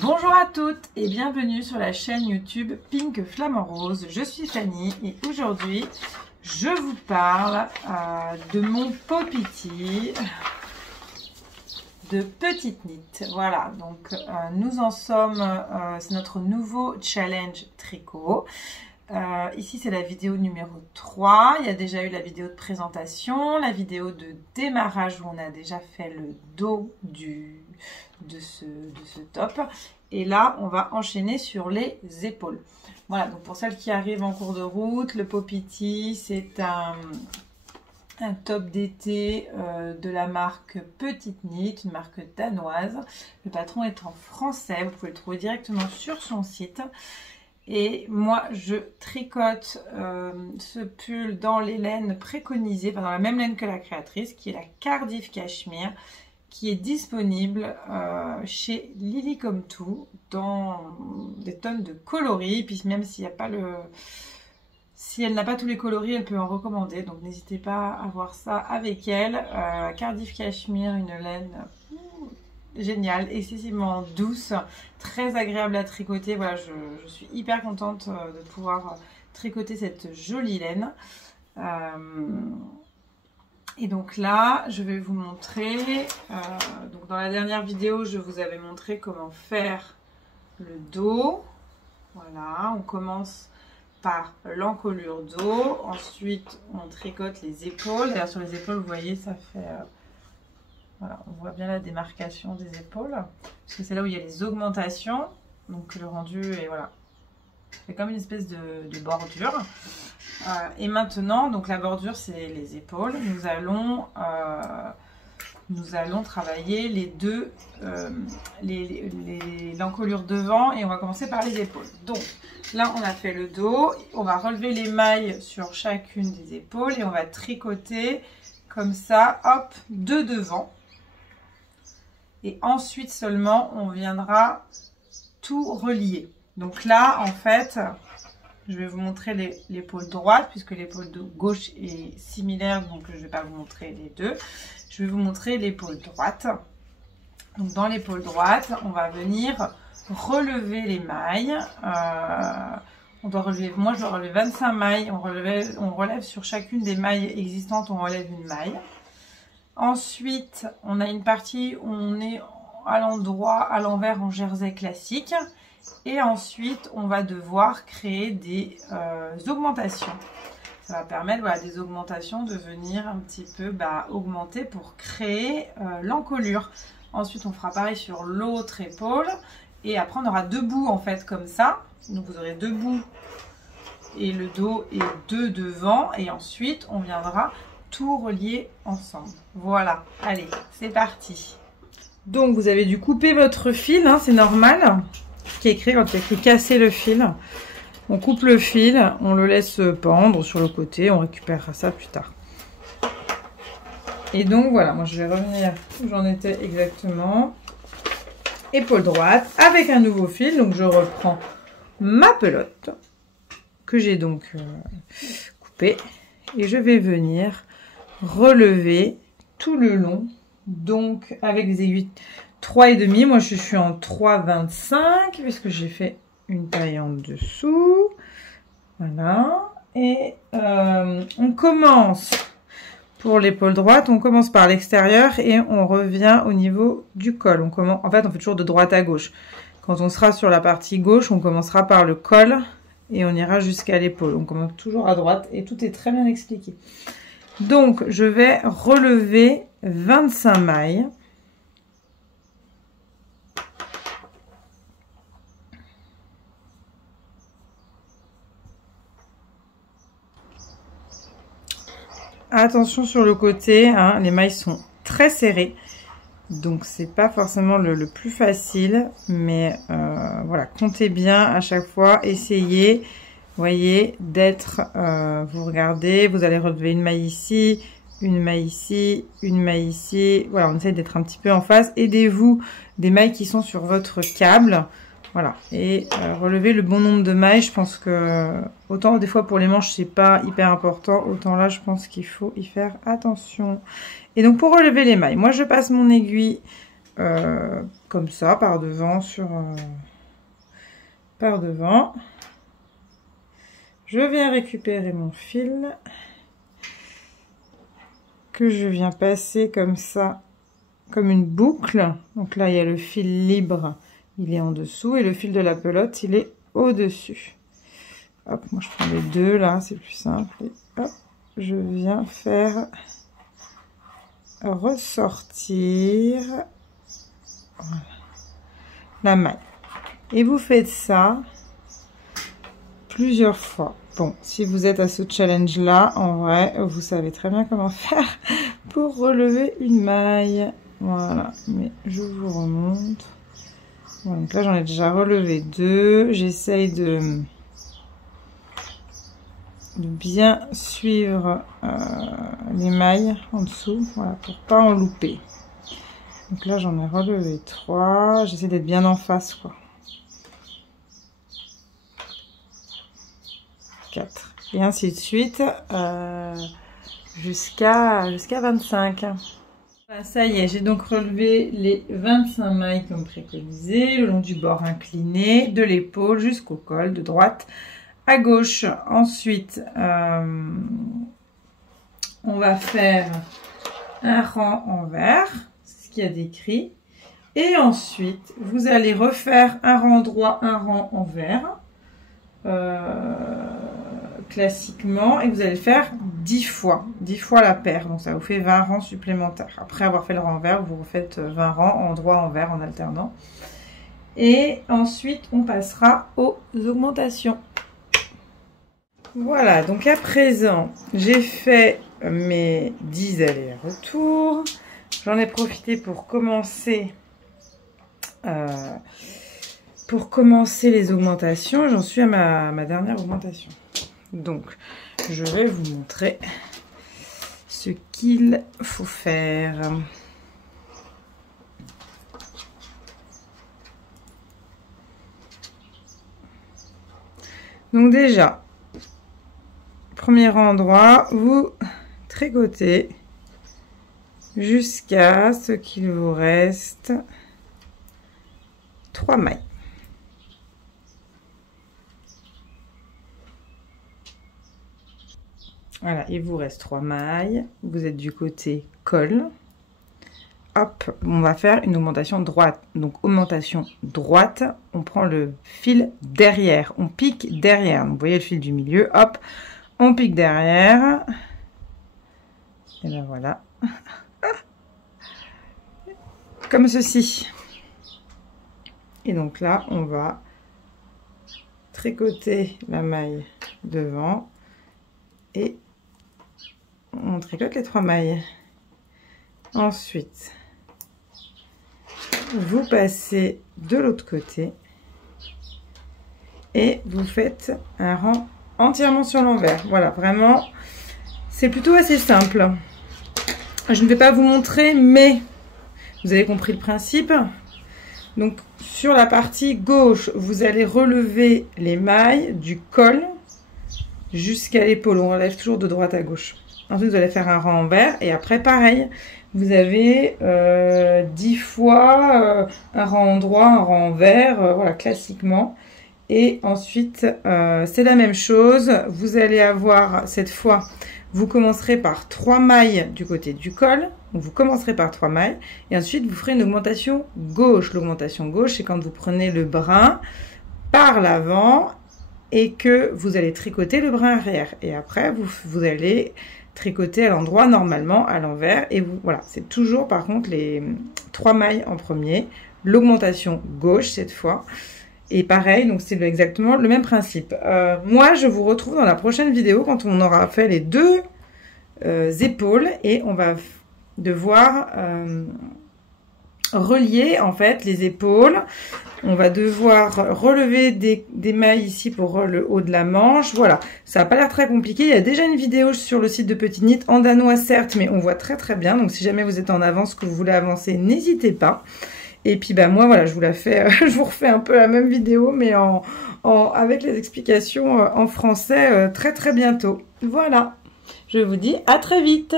Bonjour à toutes et bienvenue sur la chaîne YouTube Pink Flamant Rose. Je suis Fanny et aujourd'hui je vous parle de mon Popiti de Petite Knit. Voilà, donc nous en sommes, c'est notre nouveau challenge tricot. Ici c'est la vidéo numéro 3, il y a déjà eu la vidéo de présentation, la vidéo de démarrage où on a déjà fait le dos de ce top. Et là on va enchaîner sur les épaules. Voilà, donc pour celles qui arrivent en cours de route, le Popiti c'est un top d'été de la marque Petite Knit, une marque danoise. Le patron est en français, vous pouvez le trouver directement sur son site. Et moi, je tricote ce pull dans les laines préconisées, dans la même laine que la créatrice, qui est la Cardiff Cashmere, qui est disponible chez Lily Come To dans des tonnes de coloris. Puis même s'il n'y a pas si elle n'a pas tous les coloris, elle peut en recommander. Donc n'hésitez pas à voir ça avec elle. Cardiff Cashmere, une laine géniale, excessivement douce, très agréable à tricoter. Voilà, je suis hyper contente de pouvoir tricoter cette jolie laine. Et donc là, je vais vous montrer, donc dans la dernière vidéo, je vous avais montré comment faire le dos. Voilà, on commence par l'encolure dos, ensuite on tricote les épaules. D'ailleurs sur les épaules, vous voyez, ça fait... voilà, on voit bien la démarcation des épaules, parce que c'est là où il y a les augmentations. Donc le rendu est, voilà, c'est comme une espèce de bordure. Et maintenant, donc la bordure c'est les épaules. Nous allons travailler les deux, l'encolure devant, et on va commencer par les épaules. Donc là on a fait le dos, on va relever les mailles sur chacune des épaules et on va tricoter comme ça, hop, de devant. Et ensuite seulement on viendra tout relier. Donc là en fait je vais vous montrer l'épaule droite, puisque l'épaule gauche est similaire, donc je ne vais pas vous montrer les deux. Je vais vous montrer l'épaule droite. Donc dans l'épaule droite, on va venir relever les mailles. On doit relever, moi je dois relever 25 mailles. On relève sur chacune des mailles existantes, on relève une maille. Ensuite, on a une partie où on est à l'endroit, à l'envers en jersey classique. Et ensuite, on va devoir créer des augmentations. Ça va permettre, voilà, des augmentations de venir un petit peu augmenter pour créer l'encolure. Ensuite, on fera pareil sur l'autre épaule. Et après, on aura deux bouts en fait comme ça. Donc, vous aurez deux bouts et le dos et deux devant. Et ensuite, on viendra tout relier ensemble. Voilà, allez, c'est parti. Donc, vous avez dû couper votre fil, hein, c'est normal. Qui est écrit quand il y a écrit casser le fil. On coupe le fil, on le laisse pendre sur le côté, on récupérera ça plus tard. Et donc voilà, moi je vais revenir où j'en étais exactement. Épaule droite avec un nouveau fil, donc je reprends ma pelote que j'ai donc coupée et je vais venir relever tout le long, donc avec des aiguilles 3,5, moi je suis en 3,25 puisque j'ai fait une taille en dessous. Voilà. Et on commence pour l'épaule droite, on commence par l'extérieur et on revient au niveau du col. On commence, en fait on fait toujours de droite à gauche. Quand on sera sur la partie gauche, on commencera par le col et on ira jusqu'à l'épaule. On commence toujours à droite et tout est très bien expliqué. Donc je vais relever 25 mailles. Attention sur le côté, hein, les mailles sont très serrées, donc c'est pas forcément le plus facile, mais voilà, comptez bien à chaque fois, essayez, voyez, d'être, vous regardez, vous allez relever une maille ici, une maille ici, une maille ici, voilà, on essaie d'être un petit peu en face, aidez-vous des mailles qui sont sur votre câble. Voilà, et relever le bon nombre de mailles. Je pense que autant des fois pour les manches c'est pas hyper important, autant là je pense qu'il faut y faire attention. Et donc pour relever les mailles, moi je passe mon aiguille comme ça, par devant, par devant. Je viens récupérer mon fil que je viens passer comme ça, comme une boucle. Donc là, il y a le fil libre, il est en dessous, et le fil de la pelote, il est au-dessus. Hop, moi je prends les deux là, c'est plus simple. Et hop, je viens faire ressortir voilà, la maille. Et vous faites ça plusieurs fois. Bon, si vous êtes à ce challenge là, en vrai, vous savez très bien comment faire pour relever une maille. Voilà, mais je vous remonte. Voilà, donc là j'en ai déjà relevé deux. J'essaye de bien suivre les mailles en dessous, voilà, pour pas en louper. Donc là j'en ai relevé 3, j'essaie d'être bien en face quoi. 4 et ainsi de suite jusqu'à 25. Voilà, ça y est, j'ai donc relevé les 25 mailles comme préconisé, le long du bord incliné, de l'épaule jusqu'au col, de droite à gauche. Ensuite, on va faire un rang envers, c'est ce qu'il y a décrit. Et ensuite, vous allez refaire un rang droit, un rang envers, classiquement. Et vous allez faire 10 fois la paire. Donc ça vous fait 20 rangs supplémentaires. Après avoir fait le rang envers, vous refaites 20 rangs en droit, envers, en alternant. Et ensuite, on passera aux augmentations. Voilà, donc à présent, j'ai fait mes 10 allers-retours. J'en ai profité pour commencer les augmentations. J'en suis à ma dernière augmentation. Donc, je vais vous montrer ce qu'il faut faire. Donc déjà, premier endroit, vous tricotez jusqu'à ce qu'il vous reste 3 mailles. Voilà, il vous reste 3 mailles. Vous êtes du côté col. Hop, on va faire une augmentation droite. Donc augmentation droite, on prend le fil derrière, on pique derrière. Donc, vous voyez le fil du milieu, hop, on pique derrière. Et ben voilà. Comme ceci. Et donc là, on va tricoter la maille devant et on tricote les 3 mailles. Ensuite, vous passez de l'autre côté et vous faites un rang entièrement sur l'envers. Voilà, vraiment, c'est plutôt assez simple. Je ne vais pas vous montrer, mais vous avez compris le principe. Donc, sur la partie gauche, vous allez relever les mailles du col jusqu'à l'épaule. On relève toujours de droite à gauche. Ensuite, vous allez faire un rang envers et après, pareil, vous avez 10 fois un rang droit, un rang envers, voilà, classiquement. Et ensuite, c'est la même chose. Vous allez avoir, cette fois, vous commencerez par 3 mailles du côté du col. Donc, vous commencerez par 3 mailles. Et ensuite, vous ferez une augmentation gauche. L'augmentation gauche, c'est quand vous prenez le brin par l'avant et que vous allez tricoter le brin arrière. Et après, vous allez tricoter à l'endroit normalement, à l'envers. Et vous, voilà, c'est toujours par contre les 3 mailles en premier. L'augmentation gauche cette fois. Et pareil, donc c'est exactement le même principe. Moi, je vous retrouve dans la prochaine vidéo quand on aura fait les 2 épaules et on va devoir relier en fait les épaules. On va devoir relever des mailles ici pour le haut de la manche. Voilà, ça n'a pas l'air très compliqué. Il y a déjà une vidéo sur le site de Petit Knit, en danois certes, mais on voit très très bien. Donc si jamais vous êtes en avance, que vous voulez avancer, n'hésitez pas. Et puis bah moi voilà, je vous la fais, je vous refais un peu la même vidéo, mais avec les explications en français très très bientôt. Voilà, je vous dis à très vite.